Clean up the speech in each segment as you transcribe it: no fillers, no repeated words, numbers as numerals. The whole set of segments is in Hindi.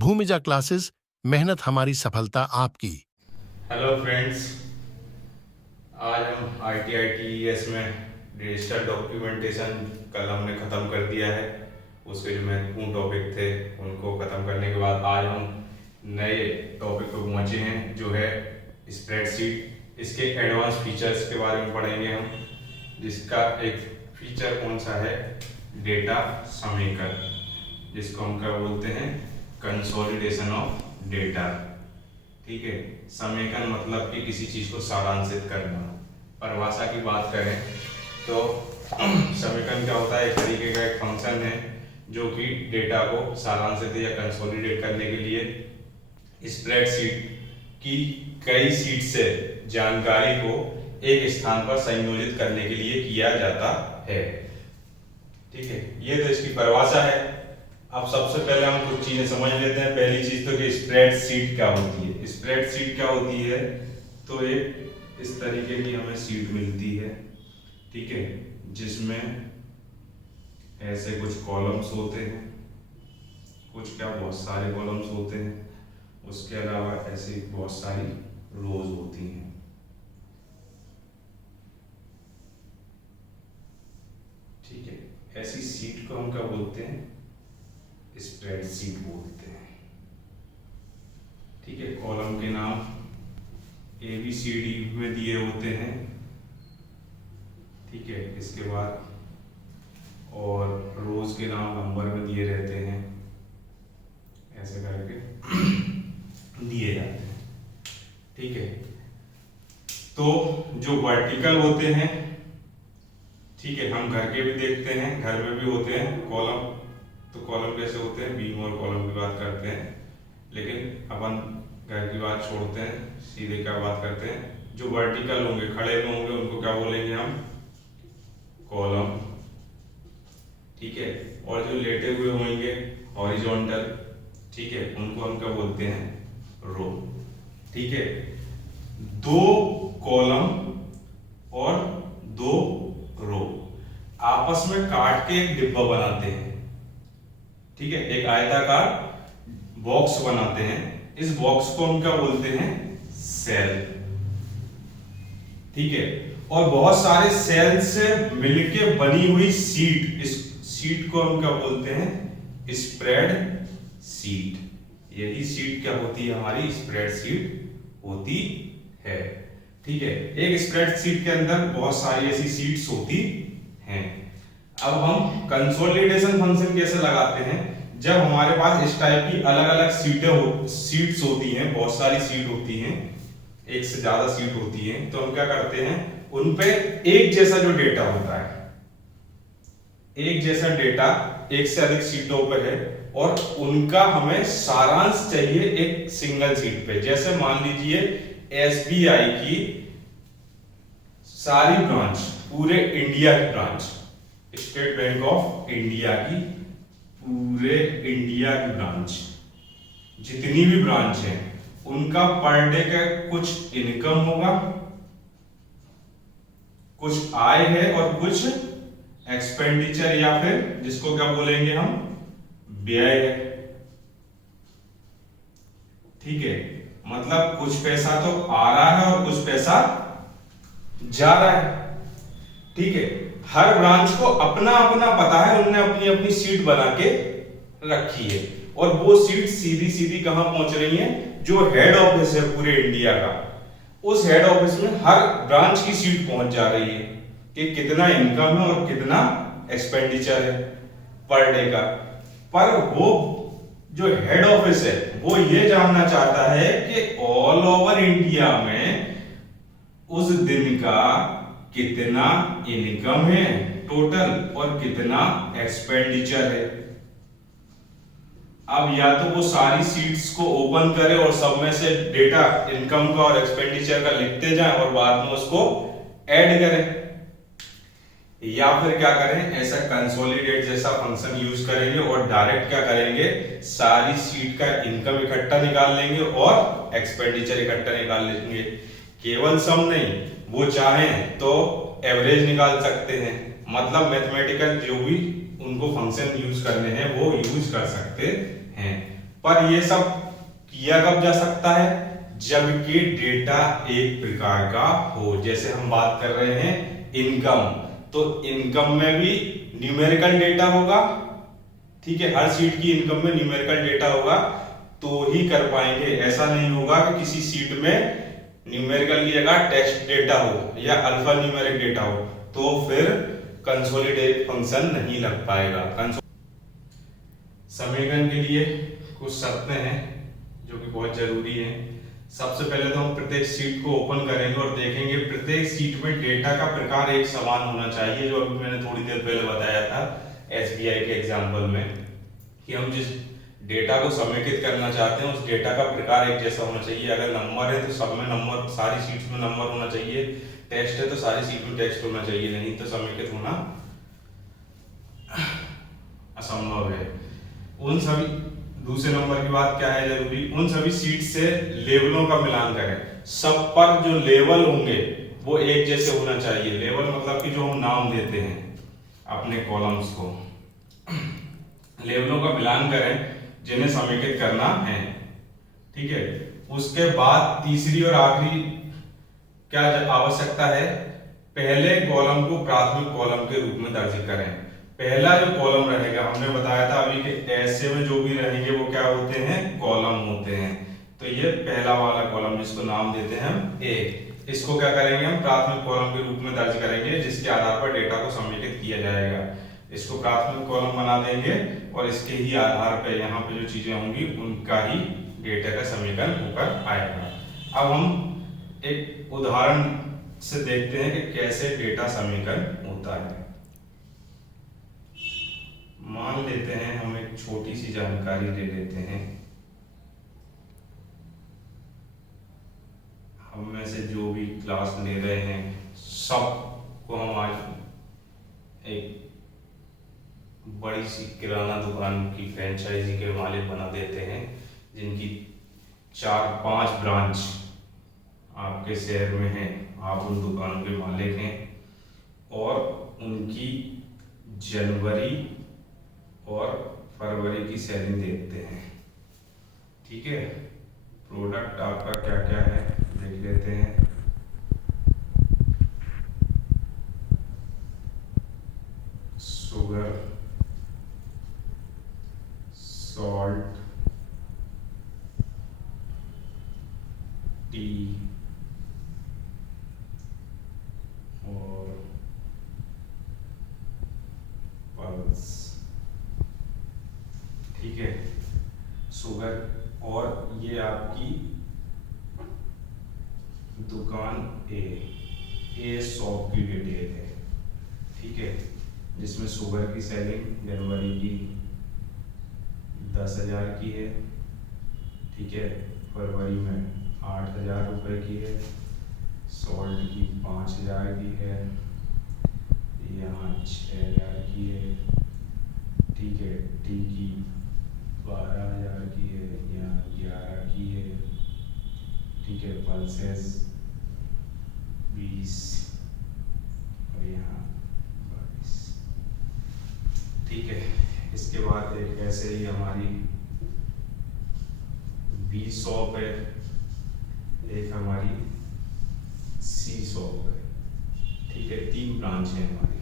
भूमिजा क्लासेस, मेहनत हमारी सफलता आपकी। हेलो फ्रेंड्स, आज हम ITITES में डिजिटल डॉक्यूमेंटेशन कल हमने ख़त्म कर दिया है। उसके जो महत्वपूर्ण टॉपिक थे उनको ख़त्म करने के बाद आज हम नए टॉपिक पर पहुँचे हैं, जो है स्प्रेडशीट। इसके एडवांस फीचर्स के बारे में पढ़ेंगे हम, जिसका एक फीचर कौन सा है, डेटा समेकन, जिसको हम क्या बोलते हैं, कंसोलिडेशन ऑफ डेटा। ठीक है, समेकन मतलब कि किसी चीज को सारांशित करना। परिभाषा की बात करें तो समेकन क्या होता है, एक तरीके का एक फंक्शन है जो कि डेटा को सारांशित या कंसोलिडेट करने के लिए स्प्रेडशीट की कई शीट से जानकारी को एक स्थान पर संयोजित करने के लिए किया जाता है। ठीक है, ये तो इसकी परिभाषा है। अब सबसे पहले हम कुछ चीजें समझ लेते हैं। पहली चीज तो कि स्प्रेडशीट क्या होती है। स्प्रेडशीट क्या होती है, तो एक इस तरीके की हमें शीट मिलती है, ठीक है, जिसमें ऐसे कुछ कॉलम्स होते हैं, कुछ क्या बहुत सारे कॉलम्स होते हैं, उसके अलावा ऐसी बहुत सारी रोज होती हैं। ठीक है, ऐसी शीट को हम क्या बोलते हैं, स्प्रेडशीट बोलते हैं। ठीक है, कॉलम के नाम ABCD में दिए होते हैं, ठीक है, इसके बाद और रोज के नाम नंबर में दिए रहते हैं, ऐसे करके दिए जाते हैं। ठीक है, तो जो वर्टिकल होते हैं, ठीक है, हम घर के भी देखते हैं, घर में भी होते हैं कॉलम। तो कॉलम कैसे होते हैं, बीम और कॉलम की बात करते हैं, लेकिन अपन घर की बात छोड़ते हैं, सीधे क्या बात करते हैं, जो वर्टिकल होंगे, खड़े में होंगे, उनको क्या बोलेंगे हम, कॉलम। ठीक है, और जो लेटे हुए होंगे हॉरिजॉन्टल, ठीक है, उनको हम क्या बोलते हैं, रो। ठीक है, दो कॉलम और दो रो आपस में काट के एक डिब्बा बनाते हैं। ठीक है, एक आयताकार बॉक्स बनाते हैं। इस बॉक्स को हम क्या बोलते हैं, सेल। ठीक है, और बहुत सारे सेल से मिलके बनी हुई शीट, इस शीट को हम क्या बोलते हैं, स्प्रेड शीट। यही शीट क्या होती है, हमारी स्प्रेड शीट होती है। ठीक है, एक स्प्रेड शीट के अंदर बहुत सारी ऐसी शीट्स होती हैं। अब हम कंसोलिडेशन फंक्शन कैसे लगाते हैं, जब हमारे पास इस टाइप की अलग अलग शीट्स होती हैं, बहुत सारी शीट होती हैं, एक से ज्यादा शीट होती हैं, तो हम क्या करते हैं, उन पे एक जैसा जो डेटा होता है, एक जैसा डेटा एक से अधिक शीटों पर है, और उनका हमें सारांश चाहिए एक सिंगल शीट पे। जैसे मान लीजिए SBI की सारी ब्रांच, पूरे इंडिया की branch, state bank of India की पूरे इंडिया की ब्रांच, जितनी भी ब्रांच है, उनका पर डे का कुछ इनकम होगा, कुछ आय है, और कुछ एक्सपेंडिचर या फिर जिसको क्या बोलेंगे हम, व्यय है। ठीक है, मतलब कुछ पैसा तो आ रहा है और कुछ पैसा जा रहा है। ठीक है, हर ब्रांच को अपना अपना पता है, उन्होंने अपनी अपनी सीट बना के रखी है, और वो सीट सीधी सीधी कहां पहुंच रही है, जो हेड ऑफिस है पूरे इंडिया का, उस हेड ऑफिस में हर ब्रांच की सीट पहुंच जा रही है कि कितना इनकम है और कितना एक्सपेंडिचर है पर डे का। पर वो जो हेड ऑफिस है वो ये जानना चाहता है कि ऑल ओवर इंडिया में उस दिन का कितना इनकम है टोटल और कितना एक्सपेंडिचर है। अब या तो वो सारी सीट्स को ओपन करे और सब में से डेटा इनकम का और एक्सपेंडिचर का लिखते जाएं और बाद में उसको ऐड करें, या फिर क्या करें, ऐसा कंसोलिडेट जैसा फंक्शन यूज करेंगे और डायरेक्ट क्या करेंगे, सारी सीट का इनकम इकट्ठा निकाल लेंगे और एक्सपेंडिचर इकट्ठा निकाल लेंगे। केवल सम नहीं, वो चाहें तो एवरेज निकाल सकते हैं। मतलब मैथमेटिकल जो भी उनको फंक्शन यूज करने हैं वो यूज कर सकते हैं। पर ये सब किया कब जा सकता है, जबकि डेटा एक प्रकार का हो। जैसे हम बात कर रहे हैं इनकम, तो इनकम में भी न्यूमेरिकल डेटा होगा, ठीक है, हर सीट की इनकम में न्यूमेरिकल डेटा होगा तो ही कर पाएंगे। ऐसा नहीं होगा कि किसी सीट में न्यूमेरिकल की जगह टेक्स्ट डेटा हो या अल्फा न्यूमेरिक डेटा हो, तो फिर कंसोलिडेट फंक्शन नहीं लग पाएगा। समीकरण के लिए कुछ शर्तें हैं जो कि बहुत जरूरी है। सबसे पहले तो हम प्रत्येक सीट को ओपन करेंगे और देखेंगे प्रत्येक सीट में डेटा का प्रकार एक समान होना चाहिए, जो अभी मैंने थोड़ी देर पहले बताया था एसबीआई के एग्जाम्पल में, कि हम जिस डेटा को समेकित करना चाहते हैं उस डेटा का प्रकार एक जैसा होना चाहिए। अगर नंबर है तो सब में नंबर, सारी सीट्स में नंबर होना चाहिए। टेक्स्ट है तो सारी सीट में टेक्स्ट होना चाहिए, नहीं तो समेकित होना असंभव है। उन सभी, दूसरे नंबर की बात क्या है जरूरी, उन सभी सीट से लेवलों का मिलान करें। सब पर जो लेवल होंगे वो एक जैसे होना चाहिए। लेवल मतलब कि जो हम नाम देते हैं अपने कॉलम्स को, लेवलों का मिलान करें जिन्हें समेकित करना है, ठीक है। उसके बाद तीसरी और आखिरी क्या आवश्यकता है, पहले कॉलम को प्राथमिक कॉलम के रूप में दर्ज करें। पहला जो कॉलम रहेगा, हमने बताया था अभी कि ऐसे में जो भी रहेंगे वो क्या होते हैं, कॉलम होते हैं। तो ये पहला वाला कॉलम जिसको नाम देते हैं हम ए, इसको क्या करेंगे हम प्राथमिक कॉलम के रूप में दर्ज करेंगे, जिसके आधार पर डेटा को समेकित किया जाएगा। इसको प्राथमिक कॉलम बना देंगे और इसके ही आधार पर यहाँ पे जो चीजें होंगी उनका ही डेटा का समीकरण होकर आएगा। अब हम एक उदाहरण से देखते हैं कि कैसे डेटा समीकरण होता है। मान लेते हैं हम एक छोटी सी जानकारी ले लेते हैं। हम में से जो भी क्लास ले रहे हैं सबको हम आज एक बड़ी सी किराना दुकान की फ्रेंचाइजी के मालिक बना देते हैं, जिनकी 4-5 ब्रांच आपके शहर में हैं। आप उन दुकानों के मालिक हैं और उनकी जनवरी और फरवरी की सेलिंग देखते हैं, ठीक है। प्रोडक्ट आपका क्या क्या है देख लेते हैं। शुगर, सॉल्ट, टी और पल्स, ठीक है। शुगर, और ये आपकी दुकान ए शॉप की डिटेल है, ठीक है, जिसमें शुगर की सेलिंग जनवरी की 10,000 की है, ठीक है, फरवरी में 8,000 रुपये की है, सॉल्ट की 5,000 की है, यहाँ 6,000 की है, ठीक है, टी की 12,000 की है, यहाँ 11 की है, ठीक है, पल्सेस 20 और यहाँ 22, ठीक है। इसके बाद एक ऐसे ही हमारी बी शॉप है, एक हमारी सी शॉप है, ठीक है, 3 ब्रांच है हमारी।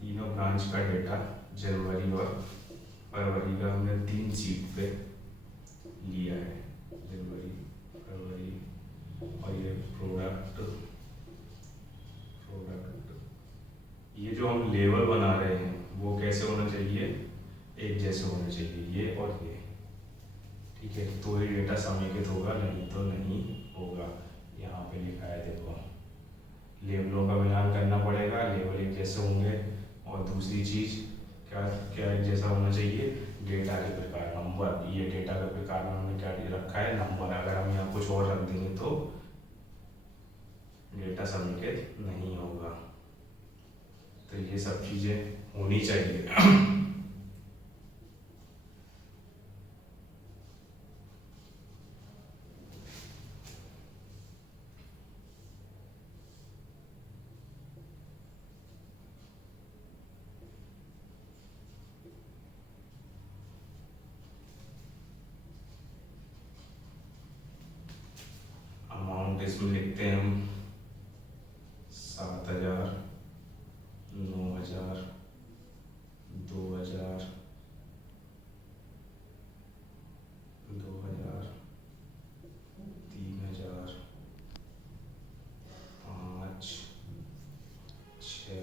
तीनों ब्रांच का डेटा जनवरी और फरवरी का हमने 3 शीट पे लिया है, जनवरी, फरवरी और ये प्रोडक्ट। ये जो हम लेवल बना रहे हैं वो कैसे होना चाहिए, एक जैसे होना चाहिए, ये और ये, ठीक है, तो ये डेटा समेकित होगा, नहीं तो नहीं होगा। यहाँ पे लिखा है देखो, लेवलों का मिलान करना पड़ेगा, लेवल एक जैसे होंगे, और दूसरी चीज क्या क्या एक जैसा होना चाहिए, डेटा के प्रकार, नंबर। ये डेटा के प्रकार में हमने क्या रखा है, नंबर। अगर हम यहाँ कुछ और रख देंगे तो डेटा समेकित नहीं होगा। तो ये सब चीजें होनी चाहिए। अमाउंट इसमें लिखते हैं हम 7,000, 9,000, 2,000, 2,000, 3,000, 5, 6,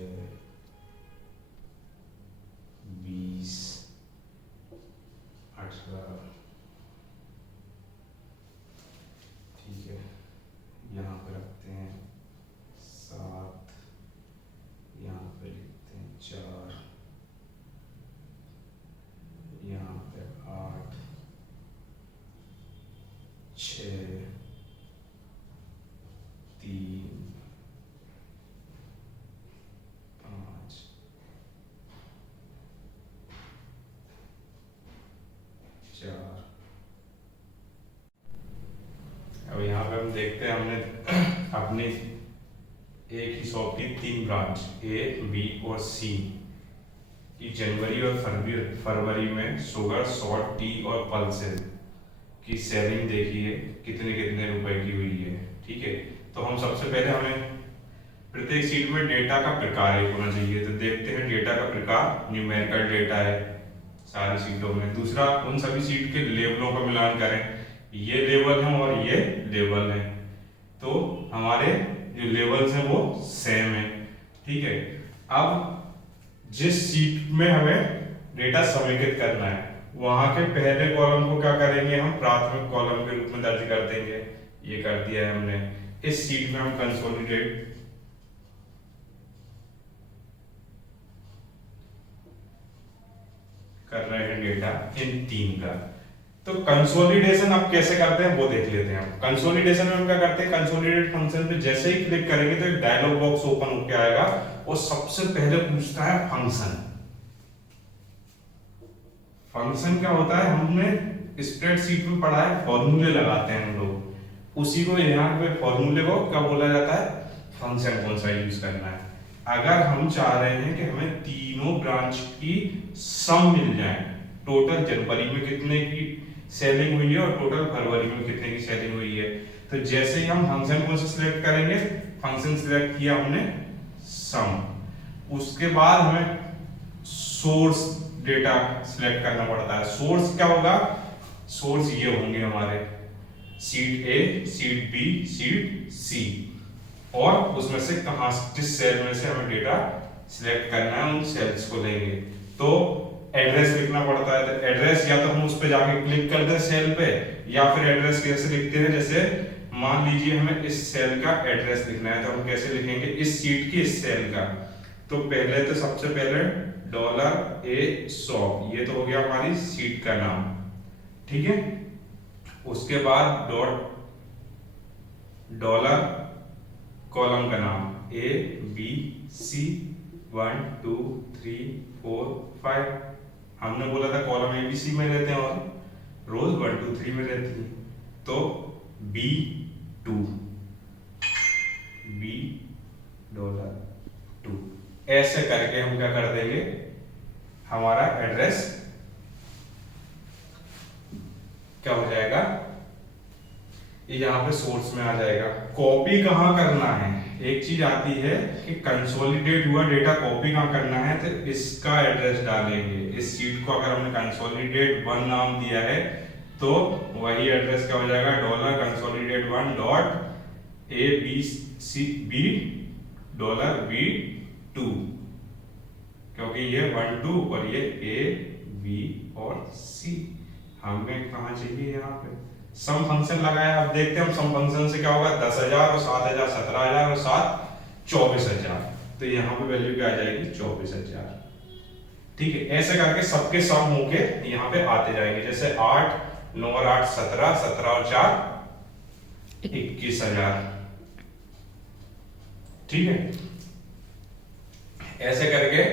20, 18। ठीक है, यहाँ पे रखते हैं 7, यहाँ पे लिखते हैं 4, यहाँ पे 8, 6, 3, 5, 4। अब यहाँ पे हम देखते हैं हमने अपनी एक ही शॉप की 3 ब्रांच ए, बी और सी की जनवरी और फरवरी में शुगर, सॉल्ट, टी और पल्सेस की सेलिंग देखी है, कितने कितने रुपए की हुई है। ठीक है, तो हम सबसे पहले हमें प्रत्येक शीट में डेटा का प्रकार एक होना चाहिए। तो देखते हैं डेटा का प्रकार न्यूमेरिकल डेटा है सारी शीटों में। दूसरा, उन सभी शीट के लेबलों का मिलान करें, ये लेवल है और ये लेवल है, तो हमारे जो लेवल्स हैं वो सेम है। ठीक है, अब जिस शीट में हमें डेटा समेकित करना है वहां के पहले कॉलम को क्या करेंगे, हम प्राथमिक कॉलम के रूप में दर्ज कर देंगे। ये कर दिया है हमने। इस शीट में हम कंसोलिडेट कर रहे हैं डेटा इन 3 का। तो कंसोलिडेशन अब कैसे करते हैं वो देख लेते हैं। कंसोलिडेशन में हम क्या करते हैं, कंसोलिडेट फंक्शन पे जैसे ही क्लिक करेंगे तो एक डायलॉग बॉक्स ओपन होकर आएगा और सबसे पहले पूछता है फंक्शन। फंक्शन क्या होता है, हमने स्प्रेडशीट में पढ़ा है, फॉर्मूले लगाते हैं हम लोग, उसी को यहाँ पे फॉर्मूले को क्या बोला जाता है, फंक्शन कौन सा यूज करना है। अगर हम चाह रहे हैं कि हमें तीनों ब्रांच की सम मिल जाए, टोटल जनवरी में कितने की सेलिंग हुई है और टोटल फरवरी में कितने की सेलिंग हुई है, तो जैसे ही हम फंक्शन कौन सा सिलेक्ट करेंगे, फंक्शन सिलेक्ट किया हमने सम, उसके बाद हमें सोर्स डेटा सिलेक्ट करना पड़ता है। सोर्स क्या होगा, सोर्स ये होंगे हमारे शीट ए, शीट बी, शीट सी, और उसमें से कहां, किस सेल में से हमें डेटा सिलेक्ट करना है, उन सेल्स को लेंगे। तो एड्रेस लिखना पड़ता है। तो एड्रेस या तो हम उस पे जाके क्लिक करते हैं सेल पे, या फिर एड्रेस कैसे लिखते हैं, जैसे मान लीजिए हमें इस सेल का एड्रेस लिखना है, तो हम कैसे लिखेंगे, इस शीट की इस सेल का। तो पहले तो सबसे पहले $A शॉप, ये तो हो गया हमारी शीट का नाम। ठीक है, उसके बाद डॉलर कॉलम का नाम A B C 1 2 3 4 5। हमने बोला था कॉलम ABC में रहते हैं और रोज 1 2 3 में रहती है, तो B2 $2 ऐसे करके हम क्या कर देंगे, हमारा एड्रेस क्या हो जाएगा, ये यहाँ पे सोर्स में आ जाएगा। कॉपी कहाँ करना है, एक चीज आती है कि कंसोलिडेट हुआ डेटा कॉपी कहाँ करना है, तो इसका एड्रेस डालेंगे। इस शीट को अगर हमने कंसोलिडेट 1 नाम दिया है तो वही एड्रेस क्या हो जाएगा, $consolidate1 $ABC $B2, क्योंकि ये 1 2 और ये A B और C हमें कहाँ चाहिए, यहाँ पे सम फंक्शन लगाया। अब देखते हैं हम सम फंक्शन से क्या होगा, 10,000 और 7,000 17,000 और 7 24,000, तो यहाँ पे वैल्यू क्या आ जाएगी, 24,000। ठीक है, ऐसे करके सबके सम होके यहाँ पे आते जाएंगे, जैसे 8 9 और 8 17, 17 और 4 21,000। ठीक है, ऐसे करके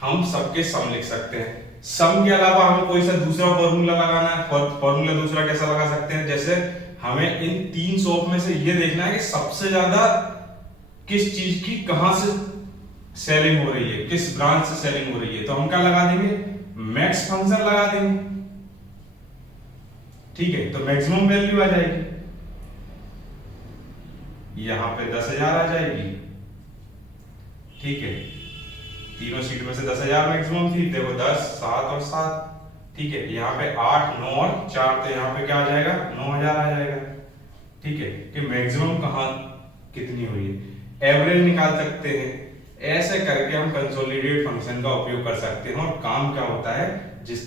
हम सबके सम लिख सकते हैं। सम के अलावा हमें कोई सा दूसरा फॉर्मूला लगाना है, फॉर्मूला दूसरा कैसा लगा सकते हैं, जैसे हमें इन 3 शॉप में से ये देखना है कि सबसे ज्यादा किस चीज की कहां से सेलिंग हो रही है, किस ब्रांच से सेलिंग हो रही है, तो हम क्या लगा देंगे, मैक्स फंक्शन लगा देंगे। ठीक है, तो मैक्सिमम वैल्यू आ जाएगी। यहाँ पे 10,000 आ जाएगी। ठीक है, तीनों सीट में से 10,000 मैक्सिमम थी, देखो 10, 7 और 7। ठीक है, यहाँ पे 8, 9 और 4, तो यहाँ पे क्या आ जाएगा, 9,000 आ जाएगा। ठीक है, कि मैक्सिमम कहाँ कितनी हुई है, एवरेज निकाल सकते हैं। ऐसे करके हम कंसोलिडेट फंक्शन का उपयोग कर सकते हैं। और काम क्या होता है, जिस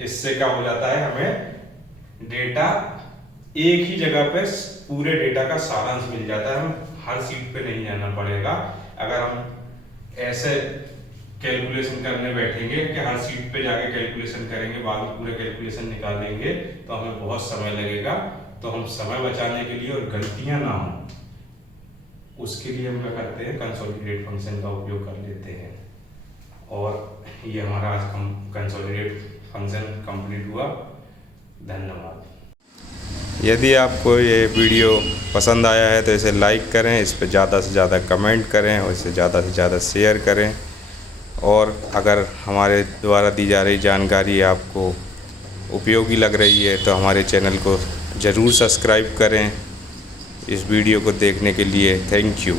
इससे क्या हो जाता है, हमें डेटा एक ही जगह पे पूरे डेटा का सारांश मिल जाता है, हमें हर सीट पे नहीं जाना पड़ेगा। अगर हम ऐसे कैलकुलेशन करने बैठेंगे कि हर सीट पे जाके कैलकुलेशन करेंगे, बाद में पूरे कैलकुलेशन निकालेंगे, तो हमें बहुत समय लगेगा। तो हम समय बचाने के लिए और गलतियां ना हो उसके लिए हम क्या करते हैं, कंसोलिडेट फंक्शन का उपयोग कर लेते हैं। और ये हमारा आज कंसोलिडेट फंक्शन कंप्लीट हुआ। धन्यवाद। यदि आपको ये वीडियो पसंद आया है तो इसे लाइक करें, इस पर ज़्यादा से ज़्यादा कमेंट करें और इसे ज़्यादा से ज़्यादा शेयर करें। और अगर हमारे द्वारा दी जा रही जानकारी आपको उपयोगी लग रही है तो हमारे चैनल को ज़रूर सब्सक्राइब करें। इस वीडियो को देखने के लिए थैंक यू।